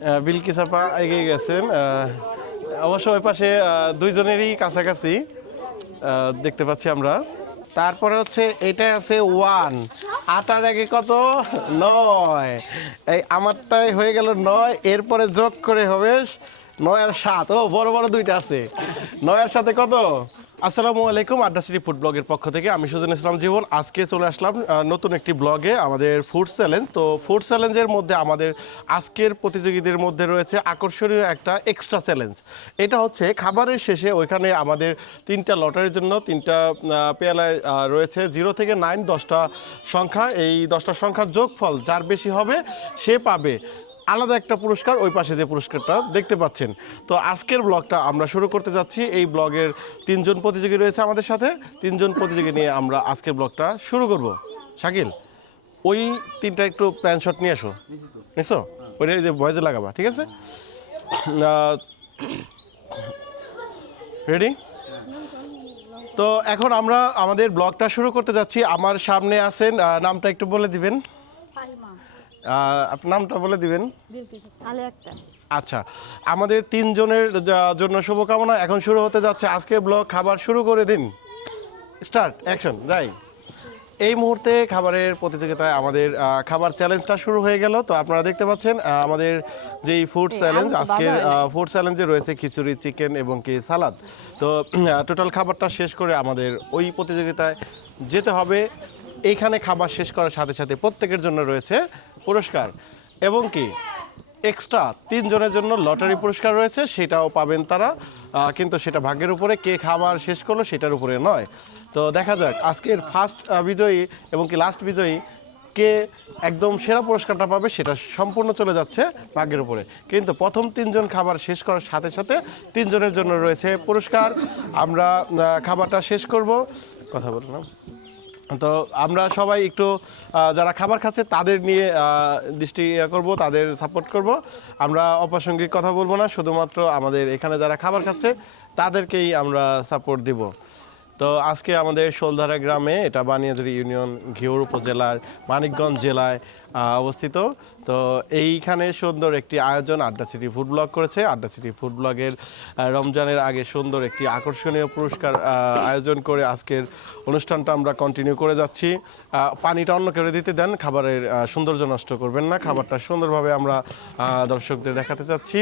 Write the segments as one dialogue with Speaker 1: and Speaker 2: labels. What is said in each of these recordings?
Speaker 1: আহ, বিলকিস আপা এগিয়ে গেছেন। অবশ্য ওই পাশে দুইজনেরই কাছাকাছি দেখতে পাচ্ছি আমরা। তারপরে হচ্ছে এটা আছে ওয়ান। আটার আগে কত? নয়। এই আমারটাই হয়ে গেল নয়। এরপরে যোগ করে হবে নয় আর সাত। ও বড় বড় দুইটা আছে। নয় আর সাথে কত? আসসালামু আলাইকুম, আড্ডা সিটি ফুড ব্লগের পক্ষ থেকে। আমি সুজন ইসলাম জীবন। আজকে চলে আসলাম নতুন একটি ব্লগে আমাদের ফুড চ্যালেঞ্জ তো ফুড চ্যালেঞ্জের মধ্যে আমাদের আজকের প্রতিযোগীদের মধ্যে রয়েছে আকর্ষণীয় একটা এক্সট্রা চ্যালেঞ্জ এটা হচ্ছে খাবারের শেষে ওইখানে আমাদের তিনটা লটারির জন্য তিনটা পেয়ালায় রয়েছে জিরো থেকে নাইন দশটা সংখ্যা। এই দশটা সংখ্যার যোগফল যার বেশি হবে সে পাবে আলাদা একটা পুরস্কার ওই পাশে যে পুরস্কারটা দেখতে পাচ্ছেন। তো আজকের ব্লগটা আমরা শুরু করতে যাচ্ছি। এই ব্লগের তিনজন প্রতিযোগী রয়েছে আমাদের সাথে। তিনজন প্রতিযোগী নিয়ে আমরা আজকের ব্লগটা শুরু করব। শাকিল, ওই তিনটা একটু প্যান্ট শট নিয়ে আসো। নিছো? ওইটা যে ভয়েসে লাগাবা, ঠিক আছে? রেডি তো এখন আমরা আমাদের ব্লগটা শুরু করতে যাচ্ছি। আমার সামনে আছেন নামটা একটু বলে দিবেন। আপনার নামটা বলে দিবেন?
Speaker 2: একটা।
Speaker 1: আচ্ছা আমাদের তিনজনের জন্য শুভকামনা। এখন শুরু হতে যাচ্ছে আজকে ব্লগ। খাবার শুরু করে দিন। স্টার্ট অ্যাকশন যাই। এই মুহূর্তে খাবারের প্রতিযোগিতায় আমাদের খাবার চ্যালেঞ্জটা শুরু হয়ে গেল। তো আপনারা দেখতে পাচ্ছেন আমাদের যেই ফুড চ্যালেঞ্জ আজকের ফুড চ্যালেঞ্জে রয়েছে খিচুড়ি চিকেন এবং কি সালাদ তো টোটাল খাবারটা শেষ করে আমাদের ওই প্রতিযোগিতায় যেতে হবে। এইখানে খাবার শেষ করার সাথে সাথে প্রত্যেকের জন্য রয়েছে পুরস্কার। এবং কি এক্সট্রা তিনজনের জন্য লটারি পুরস্কার রয়েছে, সেটাও পাবেন তারা। কিন্তু সেটা ভাগ্যের উপরে কে খাবার শেষ করল সেটার উপরে নয়। তো দেখা যাক, আজকের ফার্স্ট বিজয়ী এবং কি লাস্ট বিজয়ী কে একদম সেরা পুরস্কারটা পাবে সেটা সম্পূর্ণ চলে যাচ্ছে ভাগ্যের উপরে। কিন্তু প্রথম তিনজন খাবার শেষ করার সাথে সাথে তিনজনের জন্য রয়েছে পুরস্কার। আমরা খাবারটা শেষ করব। কথা বললাম। তো আমরা সবাই একটু যারা খাবার খাচ্ছে তাদের নিয়ে দৃষ্টি ইয়ে করব, তাদের সাপোর্ট করব। আমরা অপ্রাসঙ্গিক কথা বলব না, শুধুমাত্র আমাদের এখানে যারা খাবার খাচ্ছে তাদেরকেই আমরা সাপোর্ট দিব। তো আজকে আমাদের শোলধারা গ্রামে এটা বানিয়াজুরি ইউনিয়ন ঘিওর উপজেলার মানিকগঞ্জ জেলায় অবস্থিত। তো এইখানে সুন্দর একটি আয়োজন আড্ডা সিটি ফুড ব্লগ করেছে। আড্ডা সিটি ফুড ব্লগের রমজানের আগে সুন্দর একটি আকর্ষণীয় পুরস্কার আয়োজন করে আজকের অনুষ্ঠানটা আমরা কন্টিনিউ করে যাচ্ছি। পানিটা অন্য কেউ দিতে দেন, খাবারের সৌন্দর্য নষ্ট করবেন না। খাবারটা সুন্দরভাবে আমরা দর্শকদের দেখাতে চাচ্ছি।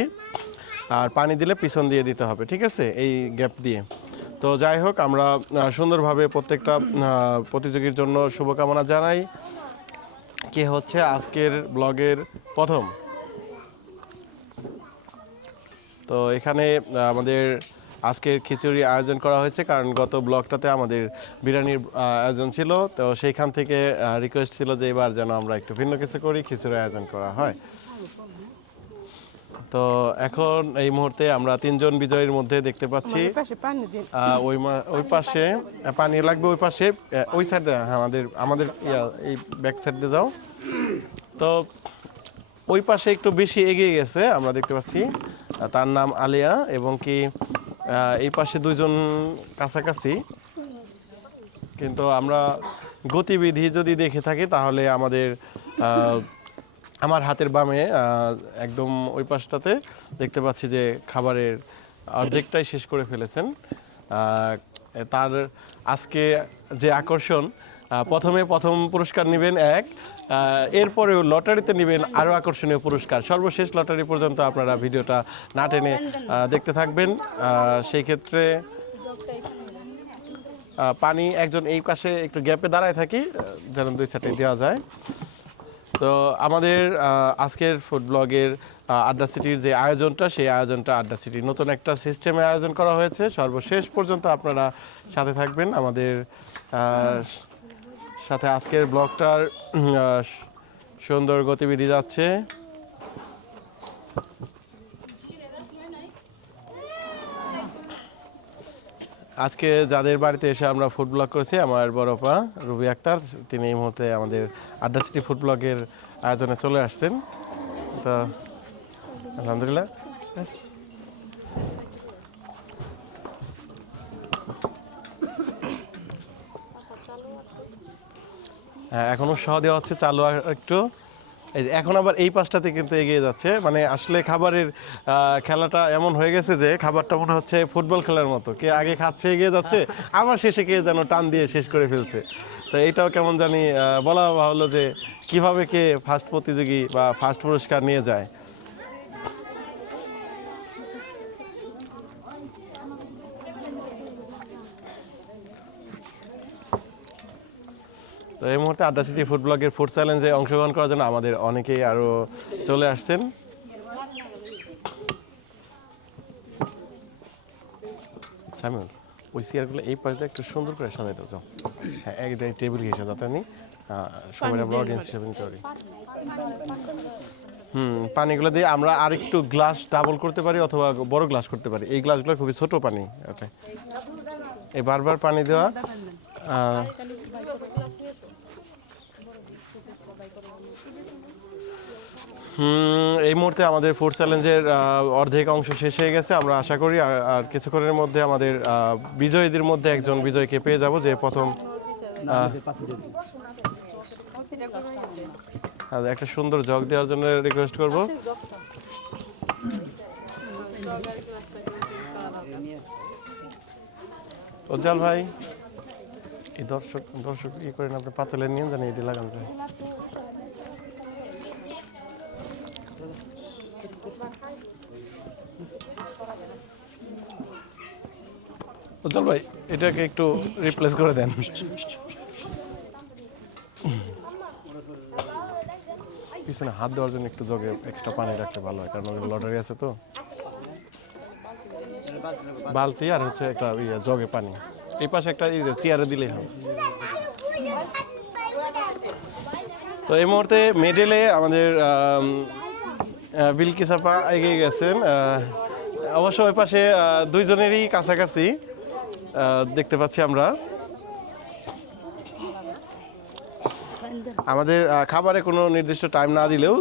Speaker 1: আর পানি দিলে পিছন দিয়ে দিতে হবে, ঠিক আছে? এই গ্যাপ দিয়ে। তো যাই হোক, আমরা সুন্দরভাবে প্রত্যেকটা প্রতিযোগীর জন্য শুভকামনা জানাই। কে হচ্ছে আজকের ব্লগের প্রথম? তো এখানে আমাদের আজকের খিচুড়ি আয়োজন করা হয়েছে, কারণ গত ব্লগটাতে আমাদের বিরিয়ানির আয়োজন ছিল। তো সেইখান থেকে রিকোয়েস্ট ছিল যে এবার যেন আমরা একটু ভিন্ন কিছু করি, খিচুড়ি আয়োজন করা হয়। তো এখন এই মুহূর্তে আমরা তিনজন বিজয়ীর মধ্যে দেখতে পাচ্ছি। ওই ওই পাশে পানি লাগবে ওই পাশে ওই সাইডে আমাদের আমাদের ইয়া, এই ব্যাক সাইডে যাও। তো ওই পাশে একটু বেশি এগিয়ে গেছে আমরা দেখতে পাচ্ছি। তার নাম আলিয়া এবং কি এই পাশে দুইজন কাছাকাছি। কিন্তু আমরা গতিবিধি যদি দেখে থাকি তাহলে আমাদের আমার হাতের বামে একদম ওই পাশটাতে দেখতে পাচ্ছি যে খাবারের অর্ধেকটাই শেষ করে ফেলেছেন। তার আজকে যে আকর্ষণ প্রথমে প্রথম পুরস্কার নেবেন এক এরপরেও লটারিতে নেবেন আরও আকর্ষণীয় পুরস্কার। সর্বশেষ লটারি পর্যন্ত আপনারা ভিডিওটা না টেনে দেখতে থাকবেন। সেই ক্ষেত্রে পানি একজন এই পাশে একটু গ্যাপে দাঁড়ায় থাকি যেন দুই সাইডে দেওয়া যায়। তো আমাদের আজকের ফুড ব্লগের আড্ডা সিটির যে আয়োজনটা, সেই আয়োজনটা আড্ডা সিটির নতুন একটা সিস্টেমে আয়োজন করা হয়েছে। সর্বশেষ পর্যন্ত আপনারা সাথে থাকবেন। আমাদের সাথে আজকের ব্লগটার সুন্দর গতিবিধি যাচ্ছে। আজকে যাদের বাড়িতে এসে আমরা ফুড ব্লগ করেছি, আমার বড়পা রুবি আক্তার, তিনি এই মুহূর্তে আমাদের আড্ডা সিটি ফুড ব্লগের আয়োজনে চলে আসছেন। তো, আলহামদুলিল্লাহ। হ্যাঁ এখনও সহ দেওয়া হচ্ছে চালু একটু। এই এখন আবার এই পাশটাতে কিন্তু এগিয়ে যাচ্ছে। মানে আসলে খাবারের খেলাটা এমন হয়ে গেছে যে খাবারটা মনে হচ্ছে ফুটবল খেলার মতো। কে আগে খাচ্ছে, এগিয়ে যাচ্ছে, আবার শেষে কে যেন টান দিয়ে শেষ করে ফেলছে। তো এটাও কেমন জানি বলা হলো যে কীভাবে কে ফার্স্ট প্রতিযোগী বা ফার্স্ট পুরস্কার নিয়ে যায়। তো এই মুহূর্তে আড্ডা সিটি ফুড ব্লগের ফুড চ্যালেঞ্জে অংশগ্রহণ করার জন্য আমাদের অনেকেই আরও চলে আসছেন। স্যামুয়েল ওই চেয়ারগুলো এই পাশ দিয়ে একটু সুন্দর করে সাজাই দাও যাও। হ্যাঁ একদম টেবিল ঘেসে যাতে আমি সবাই আমরা অডিয়েন্স হিসেবে নিতে পারি। হুম পানিগুলো দিয়ে আমরা আরেকটু গ্লাস ডাবল করতে পারি অথবা বড় গ্লাস করতে পারি। এই গ্লাসগুলো খুবই ছোট পানি ওকে। এই বারবার পানি দেওয়া আহ, হুম, এই মুহূর্তে আমাদের ফুড চ্যালেঞ্জের অর্ধেক অংশ শেষ হয়ে গেছে। আমরা আশা করি, আর কিছুক্ষণের মধ্যে আমাদের বিজয়ীদের মধ্যে একজন বিজয়কে পেয়ে যাব, যে প্রথম একটা সুন্দর জগ দেওয়ার জন্য রিকোয়েস্ট করব। উজ্জ্বল ভাই, এই দর্শক দর্শক কি করেন, আপনি পাতলে নিয়ে জানি এটি লাগান যায় উজ্জ্বল ভাই এটাকে একটু রিপ্লেস করে দেন। পিছনে হাত দেওয়ার জন্য একটু জগে এক্সট্রা পানি রাখতে ভালো হয় কারণ লটারি আছে তো। বালতি আর হচ্ছে একটা ইয়ে জগে পানি। এই পাশে একটা চেয়ারে দিলেই হবে। তো এই মুহূর্তে মেডেলে আমাদের আম, আহ, এগিয়ে গেছেন। অবশ্য ওই পাশে দুইজনেরই কাছাকাছি। দেখতে পাচ্ছি আমরা। আমাদের খাবারে কোনো নির্দিষ্ট টাইম না দিলেও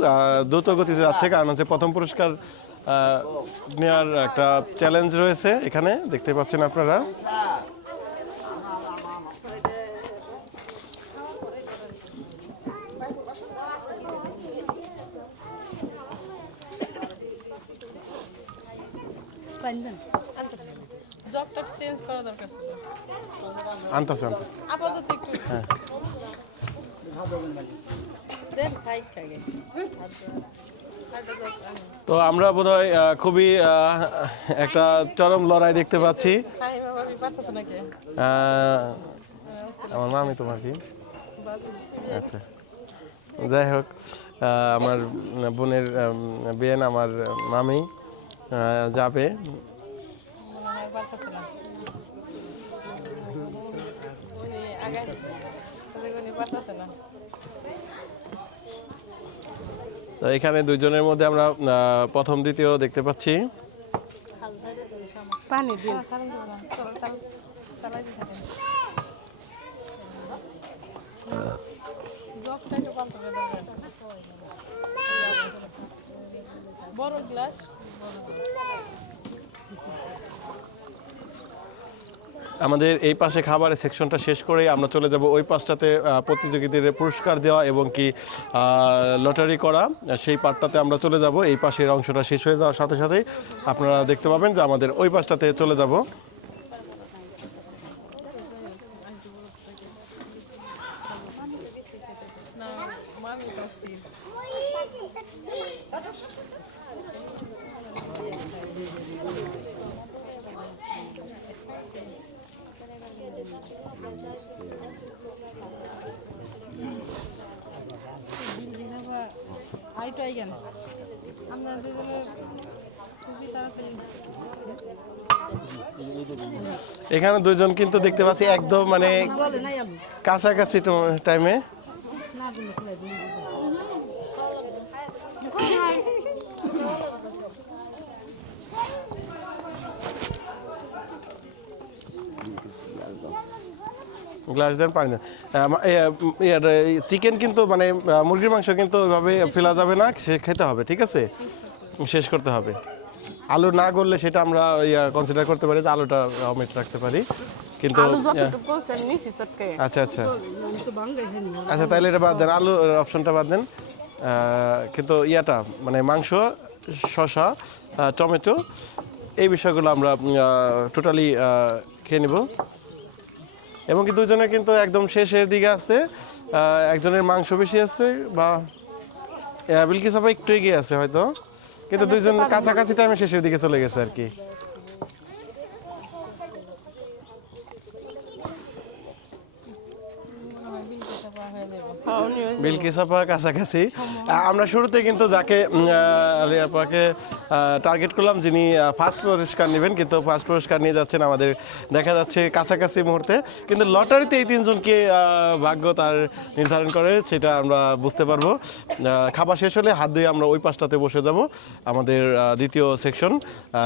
Speaker 1: দ্রুত গতিতে যাচ্ছে। কারণ হচ্ছে প্রথম পুরস্কার নেওয়ার একটা চ্যালেঞ্জ রয়েছে এখানে। দেখতে পাচ্ছেন আপনারা।
Speaker 3: জবটা চেঞ্জ করা দরকার ছিল।
Speaker 1: আনতেছে আনতেছে।
Speaker 3: আপাতত একটু দেন খাগে
Speaker 1: তো আমরা বোধহয় খুবই একটা চরম লড়াই দেখতে পাচ্ছি। আমার মামি তোমার কি? আচ্ছা। যাই হোক আমার বোনের বেন আমার মামি যাবে।
Speaker 3: হয় পারতেছি না উনি আগে পারতেছে না
Speaker 1: তো এখানে দুইজনের মধ্যে আমরা প্রথম দ্বিতীয় দেখতে পাচ্ছি।
Speaker 2: পানি দিন।
Speaker 3: চালাই যাব না চলো চাল- চালাই দিতে থাকেন জবটা একটু পাল্টাতে দরকার বড় গ্লাস
Speaker 1: আমাদের এই পাশে খাবারের সেকশনটা শেষ করে আমরা চলে যাব ওই পাশটাতে প্রতিযোগীদের পুরস্কার দেওয়া এবং কি লটারি করা। সেই পার্টটাতে আমরা চলে যাব। এই পাশের অংশটা শেষ হয়ে যাওয়ার সাথে সাথেই আপনারা দেখতে পাবেন যে আমাদের ওই পাশটাতে চলে যাব
Speaker 3: না মামি তো অস্থির আইটো আমরা দুজনে খুবই তাড়াতাড়ি।
Speaker 1: এখানে দুজন কিন্তু দেখতে পাচ্ছি একদম মানে কাছাকাছি টাইমে গ্লাস দেন পানি দেন চিকেন কিন্তু মানে মুরগির মাংস কিন্তু ওইভাবে ফেলা যাবে না সে খেতে হবে ঠিক আছে? শেষ করতে হবে। আলু না করলে সেটা আমরা কনসিডার করতে পারি যে আলুটা অমেট রাখতে পারি। কিন্তু আচ্ছা আচ্ছা। আচ্ছা তাহলে এটা বাদ দেন আলু অপশনটা বাদ দেন। কিন্তু ইয়াটা মানে মাংস শসা টমেটো এই বিষয়গুলো আমরা টোটালি খেয়ে নিব। এবং কি দুজনে কিন্তু একদম শেষের দিকে আছে একজনের মাংস বেশি আছে বা আহ, বিলকিস আপা একটু এগিয়ে আছে হয়তো কিন্তু দুইজন কাছাকাছি টাইমে শেষের দিকে চলে গেছে আর কি। বিলকিস আপা কাছাকাছি? আমরা শুরুতে কিন্তু যাকে উম, আহ, আলী আপাকে টার্গেট করলাম যিনি ফার্স্ট পুরস্কার নেবেন, কিন্তু ফার্স্ট পুরস্কার নিয়ে যাচ্ছেন আমাদের, দেখা যাচ্ছে কাছাকাছি মুহূর্তে। কিন্তু লটারিতে এই তিনজনকে ভাগ্য তার নির্ধারণ করে, সেটা আমরা বুঝতে পারব। খাবার শেষ হলে হাত ধুয়ে আমরা ওই পাশটাতে বসে যাব, আমাদের দ্বিতীয় সেকশন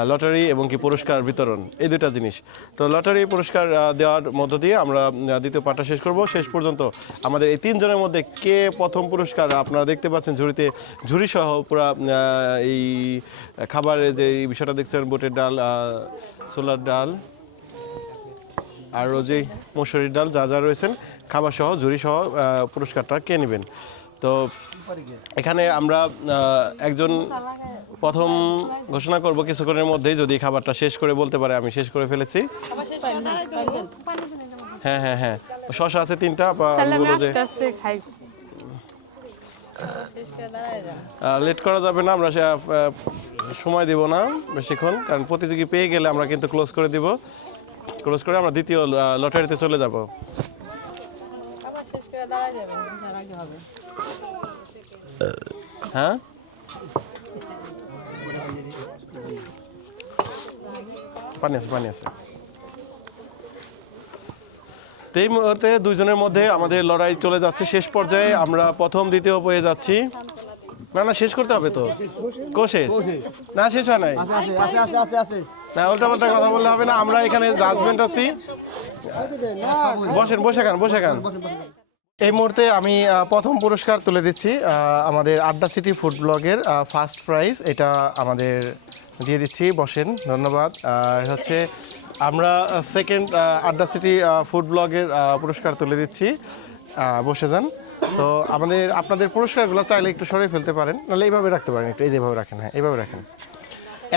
Speaker 1: লটারি এবং কি পুরস্কার বিতরণ, এই দুটা জিনিস। তো লটারি পুরস্কার দেওয়ার মধ্য দিয়ে আমরা দ্বিতীয় পার্টটা শেষ করব। শেষ পর্যন্ত আমাদের এই তিনজনের মধ্যে কে প্রথম পুরস্কার আপনারা দেখতে পাচ্ছেন ঝুড়িতে ঝুড়ি সহ পুরা এই খাবারের যে এই বিষয়টা দেখছেন বুটের ডাল ছোলার ডাল আর যে মসুরির ডাল যা যা রয়েছেন খাবার সহ ঝুড়ি সহ পুরস্কারটা কে নেবেন? তো এখানে আমরা একজন প্রথম ঘোষণা করব কিছুক্ষণের মধ্যেই যদি খাবারটা শেষ করে বলতে পারে আমি শেষ করে ফেলেছি। হ্যাঁ হ্যাঁ হ্যাঁ। শশা আছে তিনটা লেট করা যাবে না আমরা সময় দিব না বেশিক্ষণ কারণ প্রতিযোগী পেয়ে গেলে আমরা কিন্তু ক্লোজ করে দিব। ক্লোজ করে আমরা দ্বিতীয় লটারিতে চলে যাব। হ্যাঁ? পানি আছে পানি আছে। এই মুহূর্তে দুইজনের মধ্যে আমাদের লড়াই চলে যাচ্ছে। শেষ পর্যায়ে আমরা প্রথম দ্বিতীয় পেয়ে যাচ্ছি। না না শেষ করতে হবে তো। কো শেষ? না শেষ হয় নাই? না উল্টা পাল্টা কথা বললে হবে না। আমরা এখানে জাজমেন্ট আছি। বসেন বসে খান বসে খান। এই মুহূর্তে আমি প্রথম পুরস্কার তুলে দিচ্ছি আমাদের আড্ডা সিটি ফুড ব্লগের ফার্স্ট প্রাইজ এটা আমাদের দিয়ে দিচ্ছি। বসেন ধন্যবাদ। আর হচ্ছে আমরা সেকেন্ড আড্ডা সিটি ফুড ব্লগের পুরস্কার তুলে দিচ্ছি। বসে যান। তো আমাদের, আপনাদের পুরস্কারগুলো চাইলে একটু সরে ফেলতে পারেন, নাহলে এইভাবে রাখতে পারেন, একটু এই যেভাবে রাখেন হ্যাঁ এইভাবে রাখেন।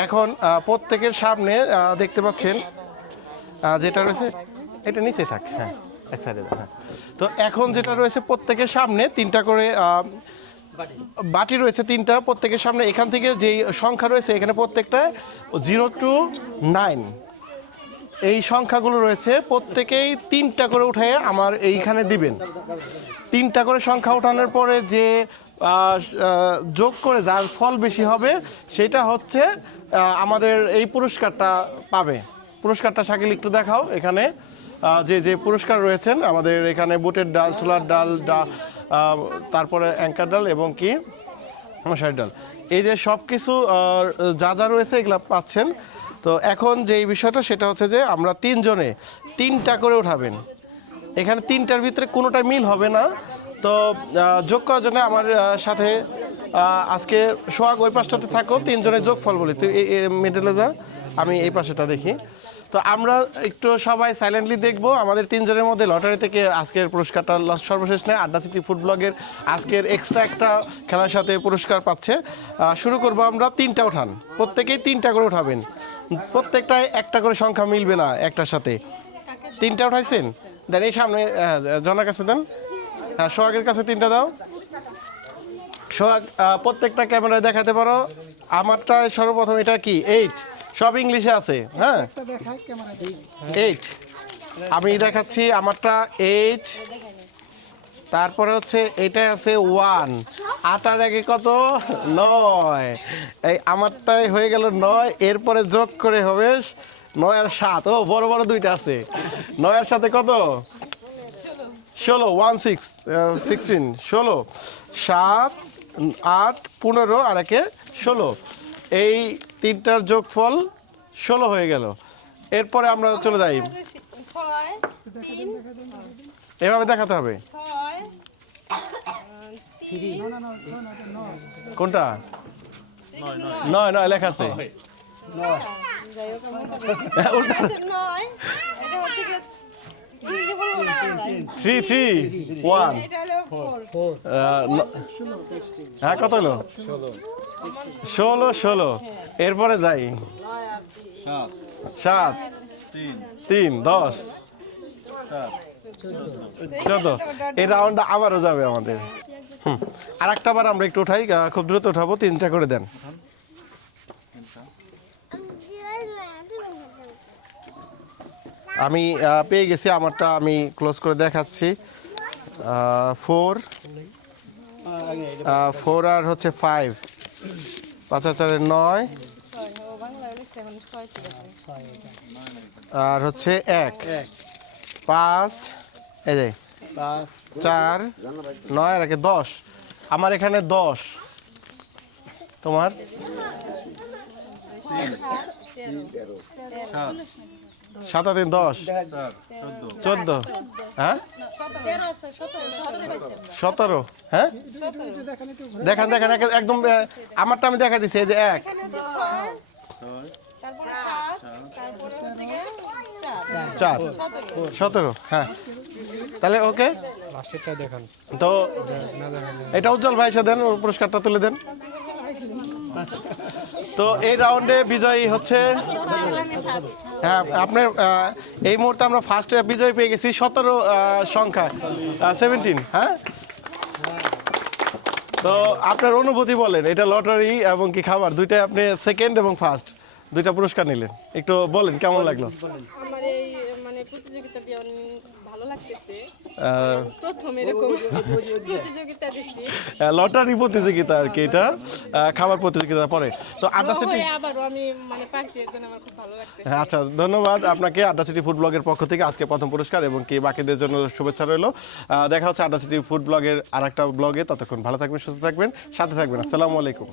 Speaker 1: এখন প্রত্যেকের সামনে দেখতে পাচ্ছেন যেটা রয়েছে, এটা নিচে থাক হ্যাঁ এক সাইডে হ্যাঁ। তো এখন যেটা রয়েছে প্রত্যেকের সামনে, তিনটা করে বাটি রয়েছে তিনটা, প্রত্যেকের সামনে, এখান থেকে যেই সংখ্যা রয়েছে, এখানে প্রত্যেকটা জিরো টু নাইন এই সংখ্যাগুলো রয়েছে প্রত্যেকেই তিনটা করে উঠে আমার এইখানে দিবেন। তিনটা করে সংখ্যা ওঠানোর পরে যে যোগ করে যার ফল বেশি হবে সেটা হচ্ছে আমাদের এই পুরস্কারটা পাবে। পুরস্কারটা শাকিল একটু দেখাও এখানে। যে যে পুরস্কার রয়েছেন আমাদের এখানে বুটের ডাল ছোলার ডাল ডা আহ, তারপরে অ্যাঙ্কার ডাল এবং কি? মশারি ডাল। এই যে সব কিছু যা যা রয়েছে এগুলো পাচ্ছেন। তো এখন যে বিষয়টা সেটা হচ্ছে যে আমরা তিনজনে তিনটা করে উঠাবেন। এখানে তিনটার ভিতরে কোনোটা মিল হবে না। তো যোগ করার জন্য আমার সাথে আজকে সোহাগ ওই পাশটাতে থাকো তিনজনের যোগফল বলি। তুই মিডলে যা, আমি এই পাশেটা দেখি। তো আমরা একটু সবাই সাইলেন্টলি দেখব। আমাদের তিনজনের মধ্যে লটারি থেকে আজকের পুরস্কারটা সর্বশেষ নেয়। আড্ডা সিটি ফুড ব্লগের আজকের এক্সট্রা একটা খেলার সাথে পুরস্কার পাচ্ছে। শুরু করব আমরা, তিনটা উঠান। প্রত্যেকেই তিনটা করে উঠাবেন। প্রত্যেকটায় একটা করে সংখ্যা মিলবে না একটার সাথে। তিনটা উঠাইছেন? দেন এই সামনে জনার কাছে দেন। হ্যাঁ সোহাগের কাছে তিনটা দাও। সোহাগ প্রত্যেকটা ক্যামেরায় দেখাতে পারো। আমারটা সর্বপ্রথম এটা কি? এইট সব ইংলিশে আছে হ্যাঁ? এইট আমি দেখাচ্ছি আমারটা এইট তারপরে হচ্ছে এটা আছে ওয়ান আটার আগে কত? নয়। এই আমারটাই হয়ে গেল নয়, এরপরে যোগ করে হবে নয় আর সাত। ও, বড় বড় দুইটা আছে। নয় আর সাথে কত? ষোলো ওয়ান সিক্স সিক্সটিন ষোলো, সাত, আট, পনেরো আর একে ষোলো। এই তিনটার যোগফল ষোলো হয়ে গেল। এরপরে আমরা চলে যাই। এভাবে দেখাতে হবে। কোনটা? নয় নয়। লেখা আছে। Three three one.
Speaker 4: এটা হলো ফোর।
Speaker 1: হ্যাঁ কত হলো? ষোলো। ষোলো এরপরে যাই। সাত। তিন। দশ। চোদ্দ। এই রাউন্ডটা আবারও যাবে আমাদের। হুম। আর একটা বার আমরা একটু উঠাই খুব দ্রুত উঠাবো। তিনটা করে দেন। আমি পেয়ে গেছি আমারটা আমি ক্লোজ করে দেখাচ্ছি। ফোর ফোর আর হচ্ছে ফাইভ পাঁচ চারের নয়। আর হচ্ছে এক। পাঁচ এই যে, চার, নয় একে দশ। আমার এখানে দশ। তোমার? সাত তিন, দশ। চোদ্দ। হ্যাঁ? সতেরো। হ্যাঁ? দেখান দেখান, এক- একদম আমারটা আমি দেখা দিচ্ছি এই যে এক।
Speaker 4: চার।
Speaker 1: সতেরো। হ্যাঁ। তাহলে ওকে তো এটা উজ্জ্বল ভাই দেন ওর পুরস্কারটা তুলে দেন। তো এই রাউন্ডে বিজয়ী হচ্ছে হ্যাঁ আপনার এই মুহূর্তে আমরা ফার্স্ট বিজয় পেয়ে গেছি সতেরো সংখ্যা সেভেন্টিন হ্যাঁ? তো আপনার অনুভূতি বলেন এটা লটারি এবং কি খাবার? দুইটাই আপনি সেকেন্ড এবং ফার্স্ট দুইটা পুরস্কার নিলেন। একটু বলেন কেমন লাগল?
Speaker 3: আমার এই মানে লাগতেছে প্রথম এরকম প্রতিযোগিতা দিচ্ছি
Speaker 1: লটারি প্রতিযোগিতা আর কি এটা খাবার প্রতিযোগিতা পরে তো আড্ডা সিটি
Speaker 3: আবারও আমি মানে পারছি এর জন্য আমার খুব ভালো লাগতেছে
Speaker 1: হ্যাঁ, আচ্ছা ধন্যবাদ আপনাকে আড্ডা সিটি ফুড ব্লগের পক্ষ থেকে আজকে প্রথম পুরস্কার এবং কি বাকিদের জন্য শুভেচ্ছা রইল আহ, দেখা হচ্ছে আড্ডা সিটি ফুড ব্লগের আর একটা ব্লগে ততক্ষণ ভালো থাকবেন সুস্থ থাকবেন সাথে থাকবেন আসসালামু আলাইকুম